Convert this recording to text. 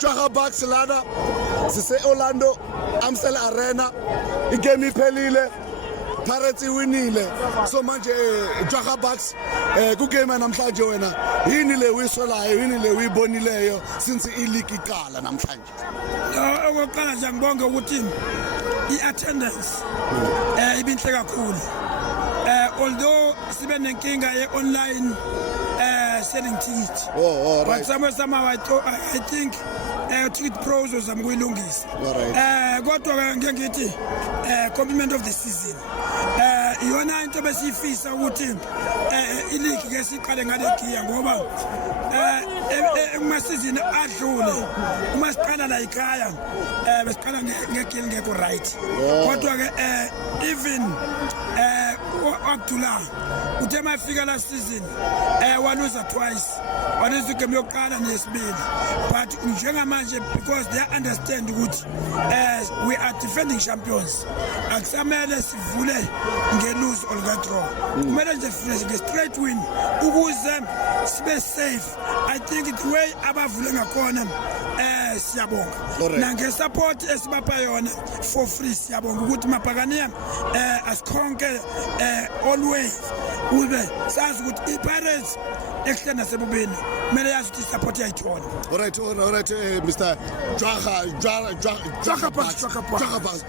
Jwaga Bucks lana sise Orlando Amstel Arena igame iphelile Pirates iwinile so manje Jwaga Bucks ku game namhlanje wena yini le uyisolayo yini le uyibonileyo since ileague iqala namhlanje okokuqala nje ngibonge ukuthi iattendance ibinhle kakhulu although sibe nenkinga ye-online selling tickets. Right. But somehow I think Ticket Pros uzama kuyilungisa. Kodwa ngeke ngithi compliment of the season. Iyona into besifisa ukuthi ileague ke siqale ngale giya ngoba uma season adlule uma siqala la ekhaya besiqala ngegiya ngeko right. Kodwa ke even Abdullah uthe mafika la season waluza twice waluza igame yokuqala nesibili but njengamanje because they understand ukuthi we are defending champions akusamele sivule ngelose or draw kumele nje sifike straight win ukuze sibe safe. I think the way abavule ngakhona siyabonga na ngesupport esibapha yona for free siyabonga ukuthi mabhakaniya asikhonke always ube sazi ukuthi iPirates ehlena nasebubeni kumele yazi ukuthi support yayithola. All right Mr. Jwaga Bucks